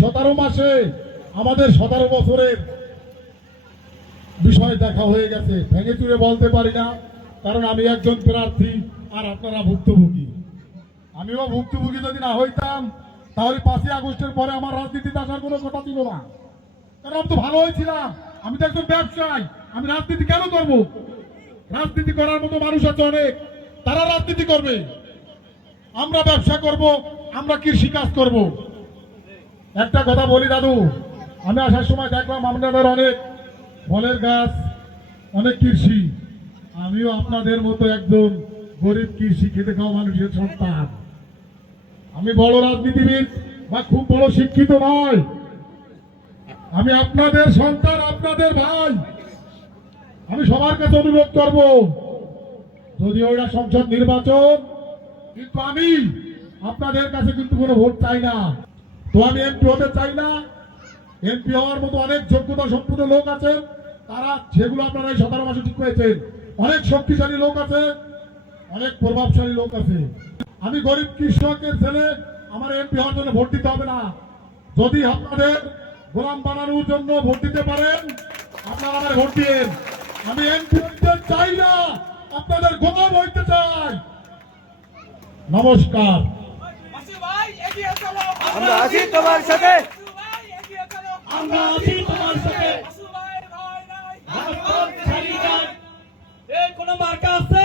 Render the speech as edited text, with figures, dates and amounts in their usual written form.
17 মাসে আমাদের 17 বছরের বিষয় দেখা হয়ে গেছে। ভেঙে চুরে বলতে পারি না, কারণ আমি একজন প্রার্থী আর আপনারা ভুক্তভোগী। আমিও ভুক্তভোগী যদি না হইতাম তাহলে 5ই আগস্টের পরে আমার রাজনীতিতে আসার কোনো কথা ছিল না, কারণ আমি তো ভালো হয়েছিলাম। আমি তো একজন ব্যবসায়ী, আমি রাজনীতি কেন করব? রাজনীতি করার মতো মানুষ আছে অনেক, তারা রাজনীতি করবে। আমরা ব্যবসা করব, আমরা কৃষি কাজ করব। একটা কথা বলি দাদু, আমি আসার সময় দেখলাম আপনাদের অনেক ফলের গাছ, অনেক কৃষি। আমিও আপনাদের মতো একজন গরিব কৃষি খেতে খাওয়া মানুষের সন্তান। আমি বড় রাজনীতিবিদ বা খুব বড় শিক্ষিত নয়, আমি আপনাদের সন্তান, আপনাদের ভাই। আমি সবার কাছে অনুরোধ করব, যদিও এটা সংসদ নির্বাচন, কিন্তু আমি আপনাদের কাছে কিন্তু কোনো ভোট চাই না। তো আমি এমপি হতে চাই না। এমপি হওয়ার মতো অনেক যোগ্যতা সম্পন্ন লোক আছে, তারা যেগুলো আপনারা এই 17 মাসে ঠিক করেছেন। অনেক শক্তিশালী লোক আছে, অনেক প্রভাবশালী লোক আছে। আমি গরিব কৃষকের ছেলে, আমার এমপি হওয়ার জন্য ভোট দিতে হবে না। যদি আপনাদের গোলাম বানানোর জন্য ভোট দিতে পারেন, আপনারা আমার ভোট দিন। আমি এমপি হইতে চাই না, আপনাদের গোলাম হইতে চাই। নমস্কার। আমরা আছি তোমার সাথে, আমরা আছি তোমার সাথে। কোন মার্কা আছে?